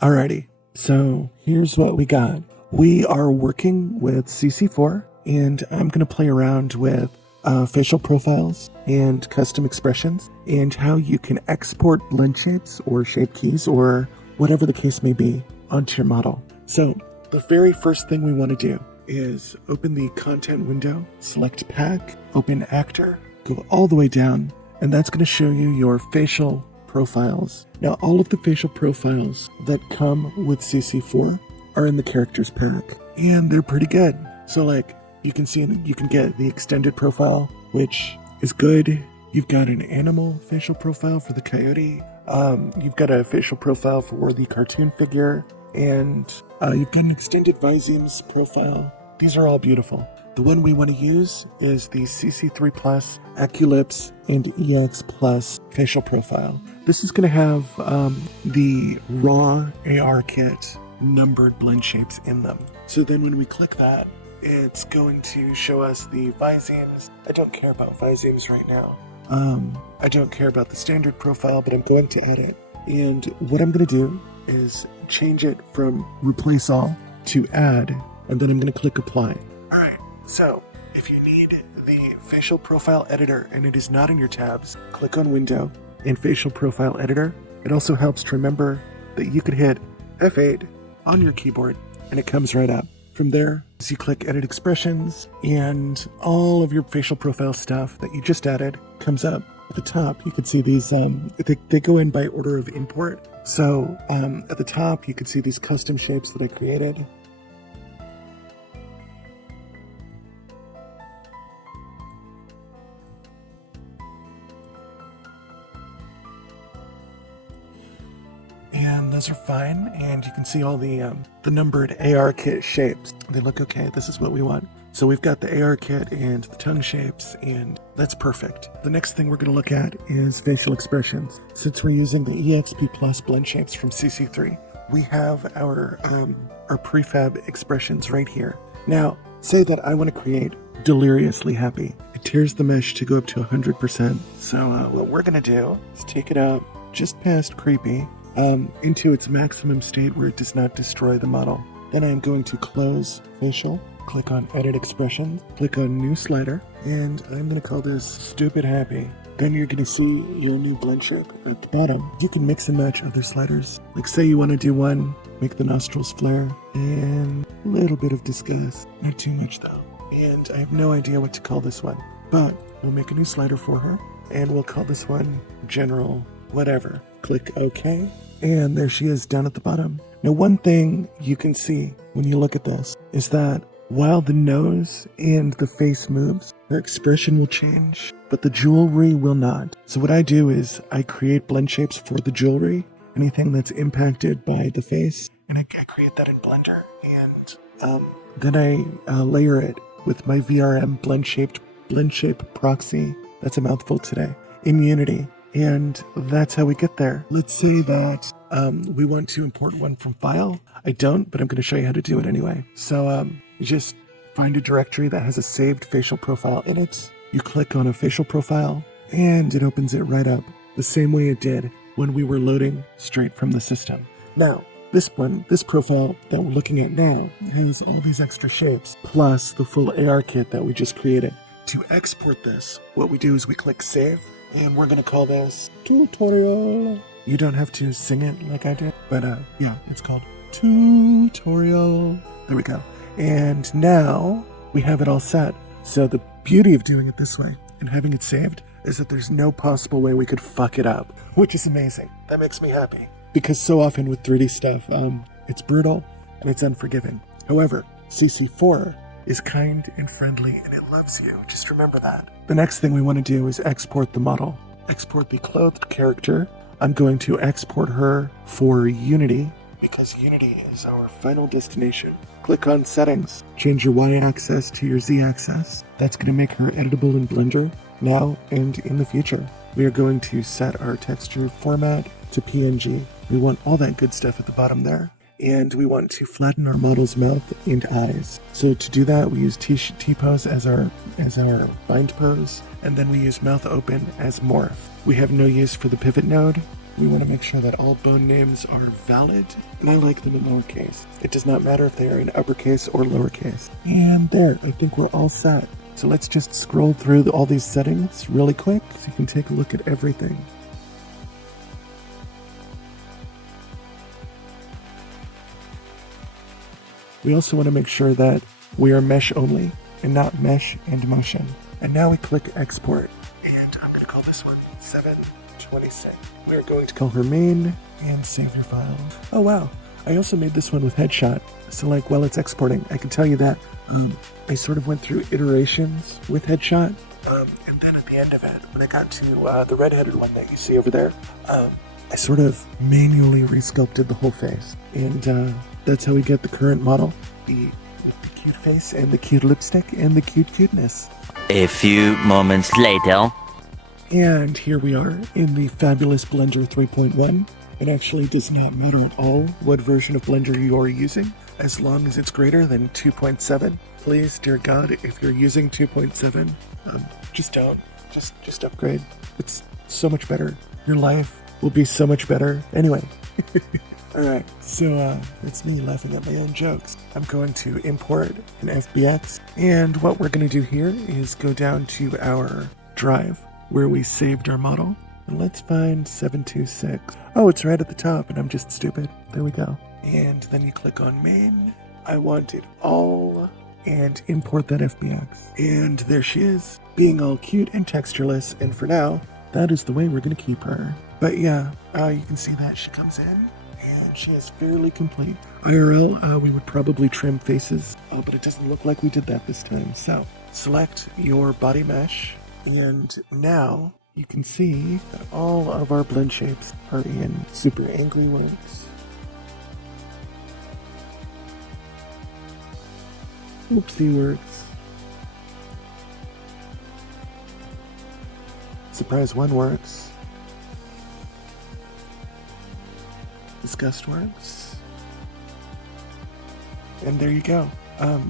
Alrighty, so here's what we got. We are working with CC4, and I'm going to play around with facial profiles and custom expressions, and how you can export blend shapes or shape keys or whatever the case may be onto your model. So the very first thing we want to do is open the content window, select pack, open actor, go all the way down, and that's going to show you your facial profiles. Now, all of the facial profiles that come with CC4 are in the characters pack, and they're pretty good. So like, you can see, you can get the extended profile, which is good. You've got an animal facial profile for the coyote. You've got a facial profile for the cartoon figure, and you've got an extended Visemes profile. These are all beautiful. The one we want to use is the CC3 Plus, Aculips, and EX Plus facial profile. This is going to have the raw AR kit numbered blend shapes in them. So then when we click that, it's going to show us the Visemes. I don't care about Visemes right now. I don't care about the standard profile, but I'm going to add it. And what I'm going to do is change it from replace all to add, and then I'm going to click apply. All right. So, if you need the facial profile editor and it is not in your tabs, click on Window and Facial Profile Editor. It also helps to remember that you could hit F8 on your keyboard and it comes right up. From there, you click Edit Expressions, and all of your facial profile stuff that you just added comes up. At the top, you can see these, they go in by order of import. So, at the top, you can see these custom shapes that I created. And those are fine, and you can see all the numbered AR kit shapes. They look okay. This is what we want. So we've got the AR kit and the tongue shapes, and that's perfect. The next thing we're going to look at is facial expressions. Since we're using the EXP Plus blend shapes from CC3, we have our prefab expressions right here. Now, say that I want to create deliriously happy. It tears the mesh to go up to 100%. So what we're going to do is take it up just past creepy, into its maximum state where it does not destroy the model. Then I'm going to close facial, click on edit expressions, click on new slider, and I'm going to call this stupid happy. Then you're going to see your new blend shape at the bottom. You can mix and match other sliders. Like say you want to do one, make the nostrils flare, and a little bit of disgust. Not too much though. And I have no idea what to call this one, but we'll make a new slider for her, and we'll call this one general whatever. Click OK. And there she is down at the bottom. Now, one thing you can see when you look at this is that while the nose and the face moves, the expression will change, but the jewelry will not. So what I do is I create blend shapes for the jewelry, anything that's impacted by the face, and I create that in Blender, and then I layer it with my VRM blend shape proxy. That's a mouthful today. In Unity. And that's how we get there. Let's say that we want to import one from file. I don't, but I'm going to show you how to do it anyway. So you just find a directory that has a saved facial profile in it. You click on a facial profile, and it opens it right up the same way it did when we were loading straight from the system. Now, this profile that we're looking at now has all these extra shapes, plus the full AR kit that we just created. To export this, what we do is we click Save, and we're going to call this Tutorial. You don't have to sing it like I did, but yeah, it's called Tutorial. There we go. And now we have it all set. So the beauty of doing it this way and having it saved is that there's no possible way we could fuck it up, which is amazing. That makes me happy, because so often with 3D stuff, it's brutal and it's unforgiving. However, CC4 is kind and friendly, and it loves you. Just remember that. The next thing we want to do is export the model. Export the clothed character. I'm going to export her for Unity, because Unity is our final destination. Click on Settings. Change your Y-axis to your Z-axis. That's going to make her editable in Blender now and in the future. We are going to set our texture format to PNG. We want all that good stuff at the bottom there. And we want to flatten our model's mouth and eyes. So to do that, we use T-pose as our bind pose, and then we use mouth open as morph. We have no use for the pivot node, we want to make sure that all bone names are valid, and I like them in lowercase. It does not matter if they are in uppercase or lowercase. And there, I think we're all set. So let's just scroll through all these settings really quick so you can take a look at everything. We also want to make sure that we are mesh only and not mesh and motion. And now we click export. And I'm going to call this one 726. We are going to call her main and save your file. Oh wow, I also made this one with headshot. So like while it's exporting, I can tell you that I sort of went through iterations with headshot. And then at the end of it, when I got to the red-headed one that you see over there, I sort of manually resculpted the whole face. And that's how we get the current model. With the cute face and the cute lipstick and the cute cuteness. A few moments later. And here we are in the fabulous Blender 3.1. It actually does not matter at all what version of Blender you are using, as long as it's greater than 2.7. Please, dear God, if you're using 2.7, just don't. Just upgrade. It's so much better. Your life will be so much better. Anyway. Alright, so it's me laughing at my own jokes. I'm going to import an FBX, and what we're going to do here is go down to our drive where we saved our model, and let's find 726. Oh, it's right at the top, and I'm just stupid. There we go. And then you click on main. I want it all, and import that FBX. And there she is, being all cute and textureless, and for now, that is the way we're going to keep her. But yeah, you can see that she comes in. And she is fairly complete. IRL, we would probably trim faces, but it doesn't look like we did that this time. So, select your body mesh, and now you can see that all of our blend shapes are in Super Angry Works, Oopsie Works, Surprise One Works, Disgust Works, and there you go.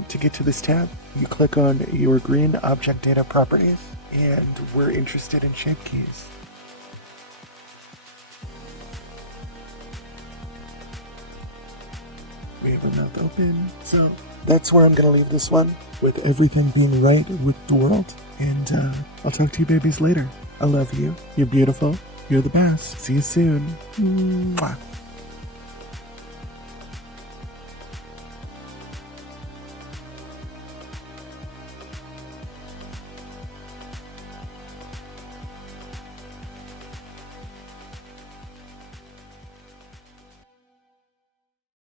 To get to this tab, you click on your green object data properties, and we're interested in shape keys. We have our mouth open. So that's where I'm going to leave this one, with everything being right with the world. And I'll talk to you babies later. I love you. You're beautiful. You're the best. See you soon. Mwah.